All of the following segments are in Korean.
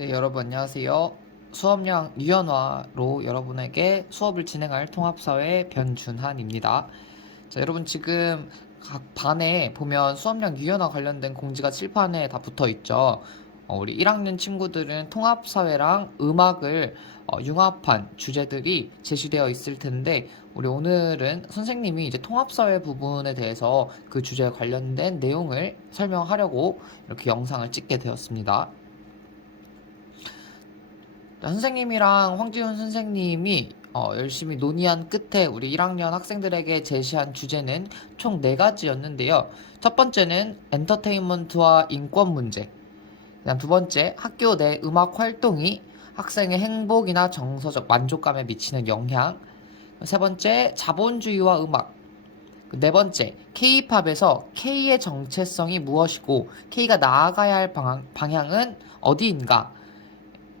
네, 여러분 안녕하세요. 수업량 유연화로 여러분에게 수업을 진행할 통합사회 변준한입니다. 자, 여러분 지금 각 반에 보면 수업량 유연화 관련된 공지가 칠판에 다 붙어 있죠. 우리 1학년 친구들은 통합사회랑 음악을 융합한 주제들이 제시되어 있을 텐데, 우리 오늘은 선생님이 이제 통합사회 부분에 대해서 그 주제에 관련된 내용을 설명하려고 이렇게 영상을 찍게 되었습니다. 선생님이랑 황지훈 선생님이 열심히 논의한 끝에 우리 1학년 학생들에게 제시한 주제는 총 4가지였는데요. 첫 번째는 엔터테인먼트와 인권 문제. 그다음 두 번째, 학교 내 음악 활동이 학생의 행복이나 정서적 만족감에 미치는 영향. 세 번째, 자본주의와 음악. 네 번째, K-팝에서 K의 정체성이 무엇이고 K가 나아가야 할 방향은 어디인가?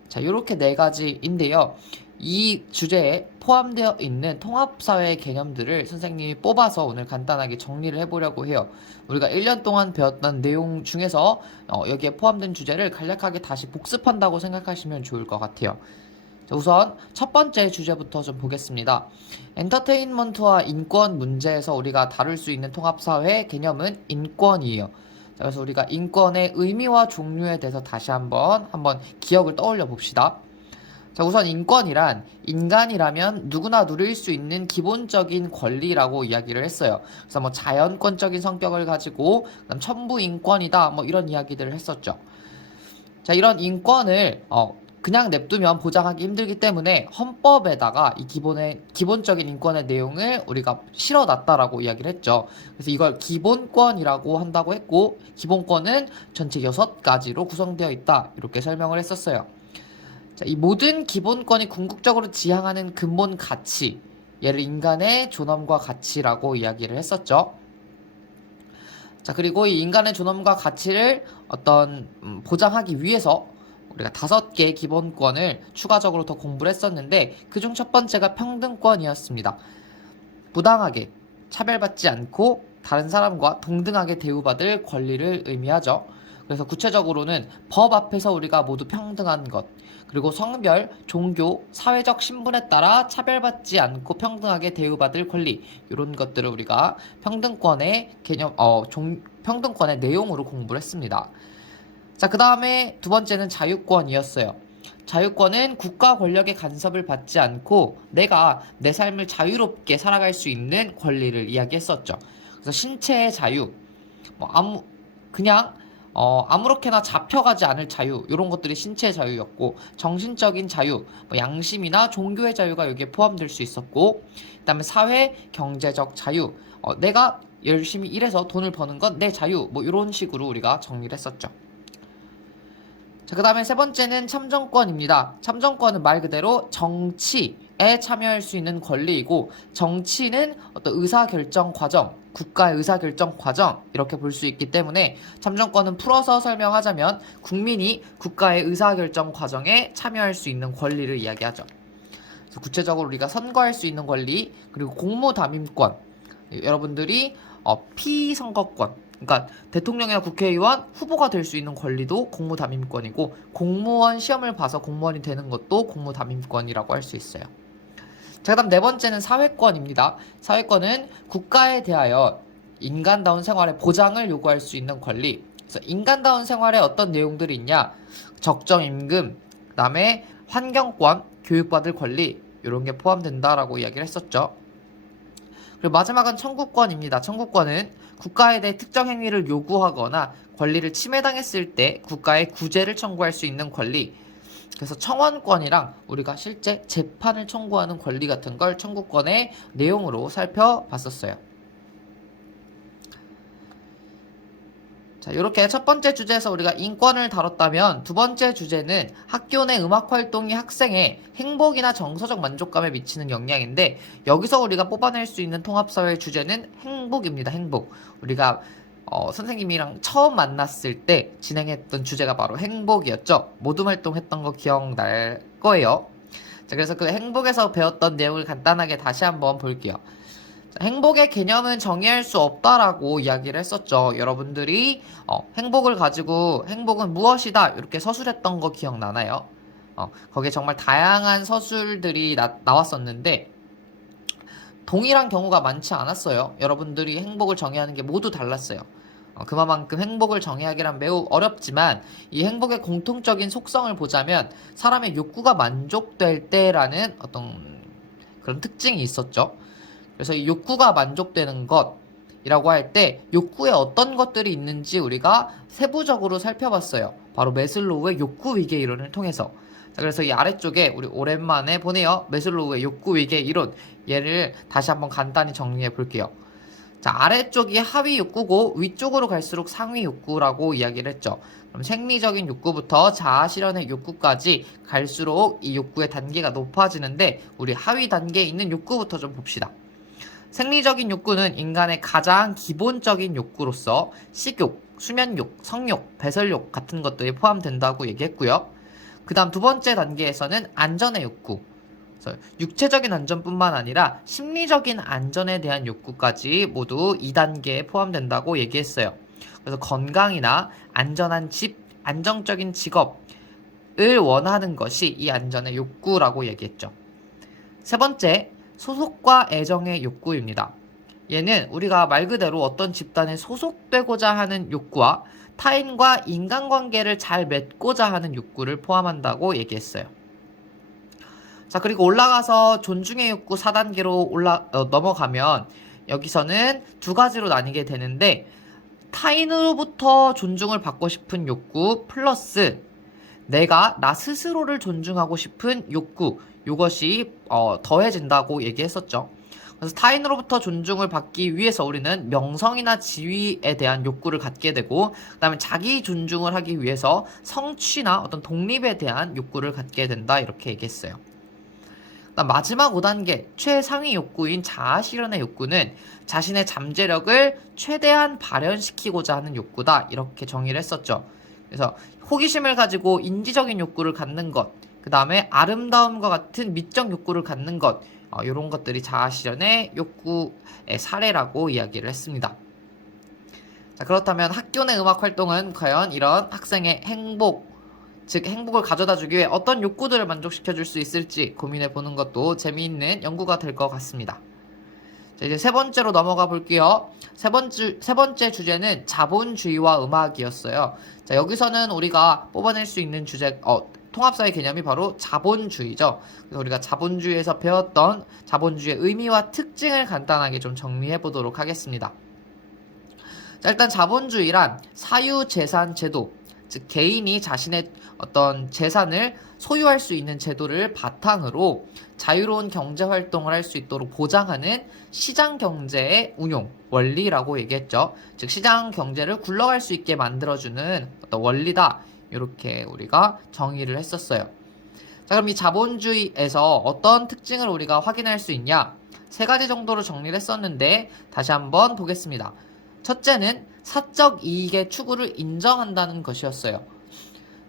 자, 이렇게 4가지인데요. 이 주제에 포함되어 있는 통합사회 개념들을 선생님이 뽑아서 오늘 간단하게 정리를 해보려고 해요. 우리가 1년 동안 배웠던 내용 중에서 여기에 포함된 주제를 간략하게 다시 복습한다고 생각하시면 좋을 것 같아요. 자, 우선 첫 번째 주제부터 좀 보겠습니다. 엔터테인먼트와 인권 문제에서 우리가 다룰 수 있는 통합사회 개념은 인권이에요. 그래서 우리가 인권의 의미와 종류에 대해서 다시 한번 기억을 떠올려 봅시다. 자, 우선 인권이란 인간이라면 누구나 누릴 수 있는 기본적인 권리라고 이야기를 했어요. 그래서 뭐 자연권적인 성격을 가지고 천부 인권이다 뭐 이런 이야기들을 했었죠. 자, 이런 인권을 그냥 냅두면 보장하기 힘들기 때문에 헌법에다가 이 기본적인 인권의 내용을 우리가 실어놨다라고 이야기를 했죠. 그래서 이걸 기본권이라고 한다고 했고, 기본권은 전체 6가지로 구성되어 있다, 이렇게 설명을 했었어요. 자, 이 모든 기본권이 궁극적으로 지향하는 근본 가치, 얘를 인간의 존엄과 가치라고 이야기를 했었죠. 자, 그리고 이 인간의 존엄과 가치를 보장하기 위해서 우리가 5개의 기본권을 추가적으로 더 공부를 했었는데, 그중 첫 번째가 평등권이었습니다. 부당하게 차별받지 않고 다른 사람과 동등하게 대우받을 권리를 의미하죠. 그래서 구체적으로는 법 앞에서 우리가 모두 평등한 것, 그리고 성별, 종교, 사회적 신분에 따라 차별받지 않고 평등하게 대우받을 권리, 이런 것들을 우리가 평등권의 개념, 평등권의 내용으로 공부를 했습니다. 자, 그 다음에 두 번째는 자유권이었어요. 자유권은 국가 권력의 간섭을 받지 않고 내가 내 삶을 자유롭게 살아갈 수 있는 권리를 이야기했었죠. 그래서 신체의 자유, 그냥 아무렇게나 잡혀가지 않을 자유, 이런 것들이 신체의 자유였고, 정신적인 자유, 양심이나 종교의 자유가 여기에 포함될 수 있었고, 그다음에 사회 경제적 자유, 내가 열심히 일해서 돈을 버는 건 내 자유, 이런 식으로 우리가 정리를 했었죠. 자, 그 다음에 세 번째는 참정권입니다. 참정권은 말 그대로 정치에 참여할 수 있는 권리이고, 정치는 어떤 의사결정 과정, 국가의 의사결정 과정, 이렇게 볼 수 있기 때문에 참정권은 풀어서 설명하자면 국민이 국가의 의사결정 과정에 참여할 수 있는 권리를 이야기하죠. 그래서 구체적으로 우리가 선거할 수 있는 권리, 그리고 공무담임권, 여러분들이 피선거권, 그러니까 대통령이나 국회의원 후보가 될 수 있는 권리도 공무담임권이고, 공무원 시험을 봐서 공무원이 되는 것도 공무담임권이라고 할 수 있어요. 자, 그다음 네 번째는 사회권입니다. 사회권은 국가에 대하여 인간다운 생활의 보장을 요구할 수 있는 권리. 그래서 인간다운 생활에 어떤 내용들이 있냐? 적정 임금, 그다음에 환경권, 교육받을 권리, 이런 게 포함된다라고 이야기를 했었죠. 그리고 마지막은 청구권입니다. 청구권은 국가에 대해 특정 행위를 요구하거나 권리를 침해당했을 때 국가에 구제를 청구할 수 있는 권리. 그래서 청원권이랑 우리가 실제 재판을 청구하는 권리 같은 걸 청구권의 내용으로 살펴봤었어요. 자, 이렇게 첫 번째 주제에서 우리가 인권을 다뤘다면, 두 번째 주제는 학교 내 음악 활동이 학생의 행복이나 정서적 만족감에 미치는 영향인데, 여기서 우리가 뽑아낼 수 있는 통합사회 주제는 행복입니다. 행복. 우리가 선생님이랑 처음 만났을 때 진행했던 주제가 바로 행복이었죠. 모둠 활동했던 거 기억날 거예요. 자, 그래서 그 행복에서 배웠던 내용을 간단하게 다시 한번 볼게요. 자, 행복의 개념은 정의할 수 없다라고 이야기를 했었죠. 여러분들이 행복을 가지고 행복은 무엇이다 이렇게 서술했던 거 기억나나요? 거기에 정말 다양한 서술들이 나왔었는데 동일한 경우가 많지 않았어요. 여러분들이 행복을 정의하는 게 모두 달랐어요. 그만큼 행복을 정의하기란 매우 어렵지만 이 행복의 공통적인 속성을 보자면 사람의 욕구가 만족될 때라는 어떤 그런 특징이 있었죠. 그래서 이 욕구가 만족되는 것이라고 할 때 욕구에 어떤 것들이 있는지 우리가 세부적으로 살펴봤어요. 바로 매슬로우의 욕구 위계 이론을 통해서. 자, 그래서 이 아래쪽에 우리 오랜만에 보네요. 매슬로우의 욕구 위계 이론. 얘를 다시 한번 간단히 정리해 볼게요. 자, 아래쪽이 하위 욕구고 위쪽으로 갈수록 상위 욕구라고 이야기를 했죠. 그럼 생리적인 욕구부터 자아 실현의 욕구까지 갈수록 이 욕구의 단계가 높아지는데 우리 하위 단계에 있는 욕구부터 좀 봅시다. 생리적인 욕구는 인간의 가장 기본적인 욕구로서 식욕, 수면욕, 성욕, 배설욕 같은 것들이 포함된다고 얘기했고요. 그 다음 두 번째 단계에서는 안전의 욕구. 육체적인 안전뿐만 아니라 심리적인 안전에 대한 욕구까지 모두 2단계에 포함된다고 얘기했어요. 그래서 건강이나 안전한 집, 안정적인 직업을 원하는 것이 이 안전의 욕구라고 얘기했죠. 세 번째, 소속과 애정의 욕구입니다. 얘는 우리가 말 그대로 어떤 집단에 소속되고자 하는 욕구와 타인과 인간관계를 잘 맺고자 하는 욕구를 포함한다고 얘기했어요. 자, 그리고 올라가서 존중의 욕구 4단계로 넘어가면 여기서는 두 가지로 나뉘게 되는데 타인으로부터 존중을 받고 싶은 욕구 플러스 내가 나 스스로를 존중하고 싶은 욕구, 이것이 더해진다고 얘기했었죠. 그래서 타인으로부터 존중을 받기 위해서 우리는 명성이나 지위에 대한 욕구를 갖게 되고 그다음에 자기 존중을 하기 위해서 성취나 어떤 독립에 대한 욕구를 갖게 된다 이렇게 얘기했어요. 마지막 5단계 최상위 욕구인 자아 실현의 욕구는 자신의 잠재력을 최대한 발현시키고자 하는 욕구다 이렇게 정의를 했었죠. 그래서 호기심을 가지고 인지적인 욕구를 갖는 것, 그 다음에 아름다움과 같은 미적 욕구를 갖는 것, 이런 것들이 자아 실현의 욕구의 사례라고 이야기를 했습니다. 자, 그렇다면 학교 내 음악 활동은 과연 이런 학생의 즉 행복을 가져다 주기 위해 어떤 욕구들을 만족시켜 줄 수 있을지 고민해 보는 것도 재미있는 연구가 될 것 같습니다. 자, 이제 세 번째로 넘어가 볼게요. 세 번째 주제는 자본주의와 음악이었어요. 자, 여기서는 우리가 뽑아낼 수 있는 통합사회 개념이 바로 자본주의죠. 그래서 우리가 자본주의에서 배웠던 자본주의의 의미와 특징을 간단하게 좀 정리해 보도록 하겠습니다. 자, 일단 자본주의란 사유재산 제도, 즉 개인이 자신의 어떤 재산을 소유할 수 있는 제도를 바탕으로 자유로운 경제 활동을 할 수 있도록 보장하는 시장 경제의 운용 원리라고 얘기했죠. 즉 시장 경제를 굴러갈 수 있게 만들어주는 어떤 원리다 이렇게 우리가 정의를 했었어요. 자, 그럼 이 자본주의에서 어떤 특징을 우리가 확인할 수 있냐? 세 가지 정도로 정리를 했었는데 다시 한번 보겠습니다. 첫째는 사적 이익의 추구를 인정한다는 것이었어요.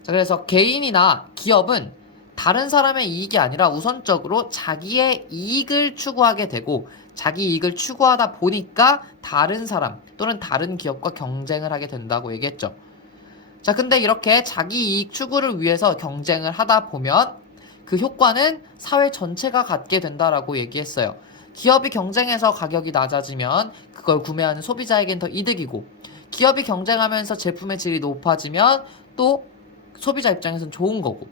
자, 그래서 개인이나 기업은 다른 사람의 이익이 아니라 우선적으로 자기의 이익을 추구하게 되고 자기 이익을 추구하다 보니까 다른 사람 또는 다른 기업과 경쟁을 하게 된다고 얘기했죠. 자, 근데 이렇게 자기 이익 추구를 위해서 경쟁을 하다 보면 그 효과는 사회 전체가 갖게 된다라고 얘기했어요. 기업이 경쟁해서 가격이 낮아지면 그걸 구매하는 소비자에겐 더 이득이고 기업이 경쟁하면서 제품의 질이 높아지면 또 소비자 입장에서는 좋은 거고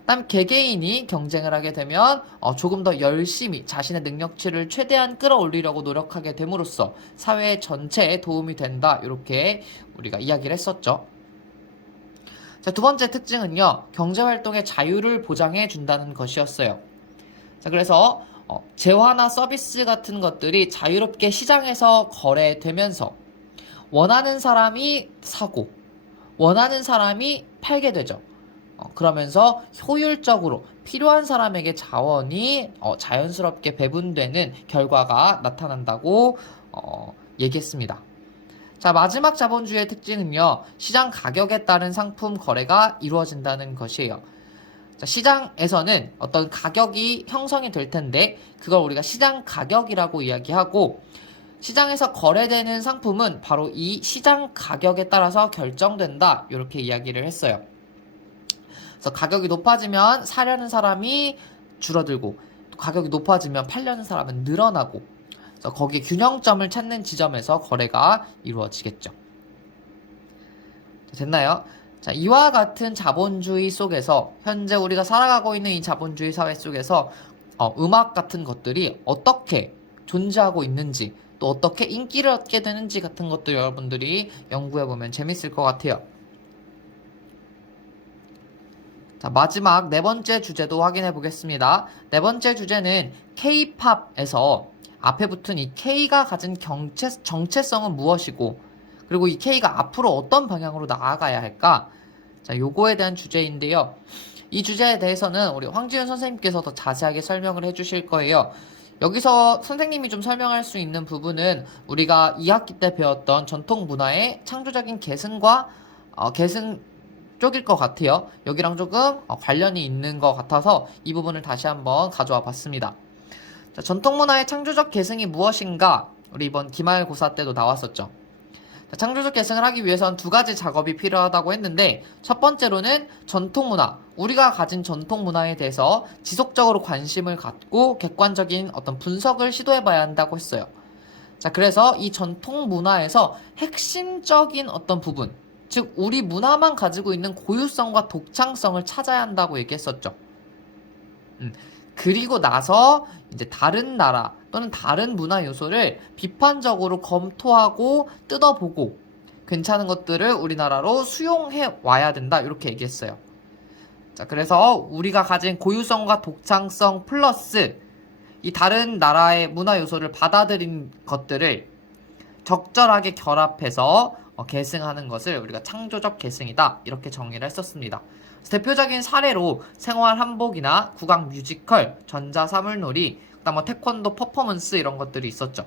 그다음 개개인이 경쟁을 하게 되면 조금 더 열심히 자신의 능력치를 최대한 끌어올리려고 노력하게 됨으로써 사회 전체에 도움이 된다 이렇게 우리가 이야기를 했었죠. 자, 두 번째 특징은요, 경제활동의 자유를 보장해 준다는 것이었어요. 자, 그래서 재화나 서비스 같은 것들이 자유롭게 시장에서 거래되면서 원하는 사람이 사고 원하는 사람이 팔게 되죠. 그러면서 효율적으로 필요한 사람에게 자원이 자연스럽게 배분되는 결과가 나타난다고 얘기했습니다. 자, 마지막 자본주의의 특징은요, 시장 가격에 따른 상품 거래가 이루어진다는 것이에요. 자, 시장에서는 어떤 가격이 형성이 될 텐데 그걸 우리가 시장 가격이라고 이야기하고 시장에서 거래되는 상품은 바로 이 시장 가격에 따라서 결정된다. 이렇게 이야기를 했어요. 그래서 가격이 높아지면 사려는 사람이 줄어들고 또 가격이 높아지면 팔려는 사람은 늘어나고 그래서 거기에 균형점을 찾는 지점에서 거래가 이루어지겠죠. 됐나요? 자, 이와 같은 자본주의 속에서 현재 우리가 살아가고 있는 이 자본주의 사회 속에서 음악 같은 것들이 어떻게 존재하고 있는지 또 어떻게 인기를 얻게 되는지 같은 것들 여러분들이 연구해보면 재밌을 것 같아요. 자, 마지막 네 번째 주제도 확인해 보겠습니다. 네 번째 주제는 K-팝에서 앞에 붙은 이 K가 가진 정체성은 무엇이고 그리고 이 K가 앞으로 어떤 방향으로 나아가야 할까? 자, 요거에 대한 주제인데요. 이 주제에 대해서는 우리 황지윤 선생님께서 더 자세하게 설명을 해주실 거예요. 여기서 선생님이 좀 설명할 수 있는 부분은 우리가 2학기 때 배웠던 전통 문화의 창조적인 계승과 계승 쪽일 것 같아요. 여기랑 조금 관련이 있는 것 같아서 이 부분을 다시 한번 가져와 봤습니다. 자, 전통 문화의 창조적 계승이 무엇인가? 우리 이번 기말고사 때도 나왔었죠. 자, 창조적 계승을 하기 위해서는 두 가지 작업이 필요하다고 했는데 첫 번째로는 전통 문화, 우리가 가진 전통 문화에 대해서 지속적으로 관심을 갖고 객관적인 어떤 분석을 시도해봐야 한다고 했어요. 자, 그래서 이 전통 문화에서 핵심적인 어떤 부분, 즉 우리 문화만 가지고 있는 고유성과 독창성을 찾아야 한다고 얘기했었죠. 그리고 나서 이제 다른 나라 또는 다른 문화 요소를 비판적으로 검토하고 뜯어보고 괜찮은 것들을 우리나라로 수용해 와야 된다 이렇게 얘기했어요. 자, 그래서 우리가 가진 고유성과 독창성 플러스 이 다른 나라의 문화 요소를 받아들인 것들을 적절하게 결합해서 계승하는 것을 우리가 창조적 계승이다 이렇게 정의를 했었습니다. 대표적인 사례로 생활 한복이나 국악 뮤지컬, 전자 사물놀이, 그다음 태권도 퍼포먼스 이런 것들이 있었죠.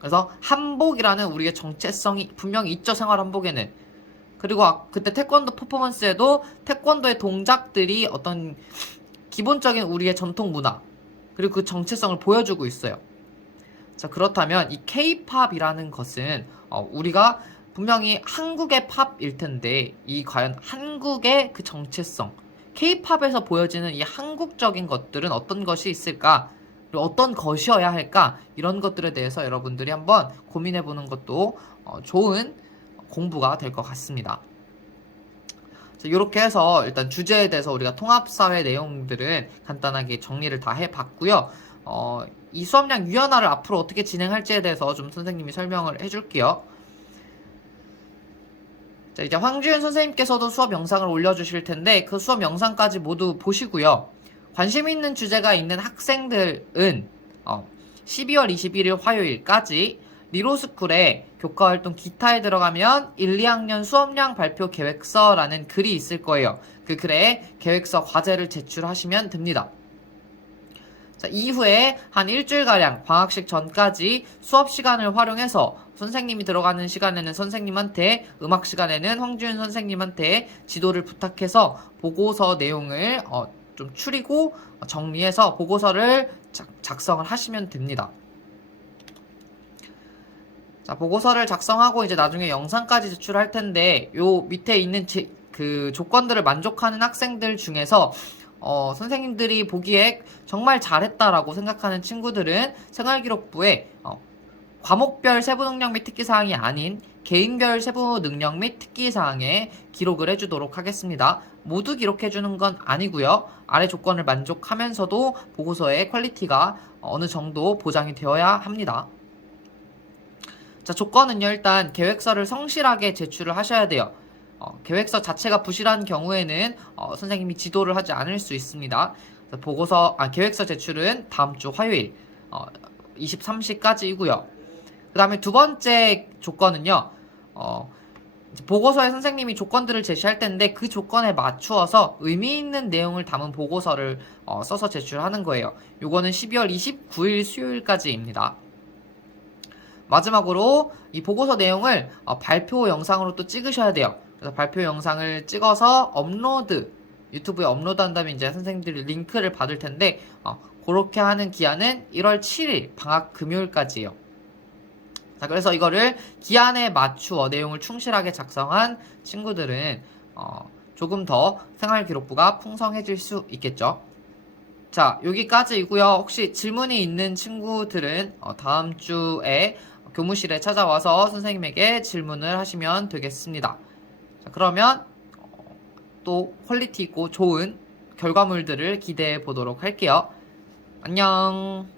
그래서 한복이라는 우리의 정체성이 분명히 있죠. 생활 한복에는. 그리고 그때 태권도 퍼포먼스에도 태권도의 동작들이 어떤 기본적인 우리의 전통 문화 그리고 그 정체성을 보여주고 있어요. 자, 그렇다면 이 K-팝이라는 것은 우리가 분명히 한국의 팝일 텐데 이 과연 한국의 그 정체성 K-팝에서 보여지는 이 한국적인 것들은 어떤 것이 있을까? 그리고 어떤 것이어야 할까? 이런 것들에 대해서 여러분들이 한번 고민해 보는 것도 좋은 공부가 될 것 같습니다. 이렇게 해서 일단 주제에 대해서 우리가 통합사회 내용들은 간단하게 정리를 다 해봤고요. 이 수업량 유연화를 앞으로 어떻게 진행할지에 대해서 좀 선생님이 설명을 해줄게요. 자, 이제 황지윤 선생님께서도 수업 영상을 올려주실 텐데 그 수업 영상까지 모두 보시고요. 관심 있는 주제가 있는 학생들은 12월 21일 화요일까지 리로스쿨에 교과활동 기타에 들어가면 1, 2학년 수업량 발표 계획서라는 글이 있을 거예요. 그 글에 계획서 과제를 제출하시면 됩니다. 자, 이후에 한 일주일가량 방학식 전까지 수업 시간을 활용해서 선생님이 들어가는 시간에는 선생님한테, 음악 시간에는 황지윤 선생님한테 지도를 부탁해서 보고서 내용을 좀 추리고 정리해서 보고서를 작성을 하시면 됩니다. 자, 보고서를 작성하고 이제 나중에 영상까지 제출할 텐데 요 밑에 있는 그 조건들을 만족하는 학생들 중에서 선생님들이 보기에 정말 잘했다라고 생각하는 친구들은 생활기록부에 과목별 세부능력 및 특기사항이 아닌 개인별 세부능력 및 특기사항에 기록을 해주도록 하겠습니다. 모두 기록해주는 건 아니고요. 아래 조건을 만족하면서도 보고서의 퀄리티가 어느 정도 보장이 되어야 합니다. 자, 조건은요, 일단 계획서를 성실하게 제출을 하셔야 돼요. 계획서 자체가 부실한 경우에는 선생님이 지도를 하지 않을 수 있습니다. 계획서 제출은 다음 주 화요일 23시까지이고요. 그 다음에 두 번째 조건은요, 보고서에 선생님이 조건들을 제시할 텐데 그 조건에 맞추어서 의미 있는 내용을 담은 보고서를 써서 제출하는 거예요. 요거는 12월 29일 수요일까지입니다. 마지막으로 이 보고서 내용을 발표 영상으로 또 찍으셔야 돼요. 그래서 발표 영상을 찍어서 업로드 유튜브에 업로드한 다음에 이제 선생님들이 링크를 받을 텐데, 그렇게 하는 기한은 1월 7일 방학 금요일까지예요. 자, 그래서 이거를 기한에 맞추어 내용을 충실하게 작성한 친구들은 조금 더 생활기록부가 풍성해질 수 있겠죠. 자, 여기까지이고요. 혹시 질문이 있는 친구들은 다음 주에 교무실에 찾아와서 선생님에게 질문을 하시면 되겠습니다. 자, 그러면 또 퀄리티 있고 좋은 결과물들을 기대해 보도록 할게요. 안녕.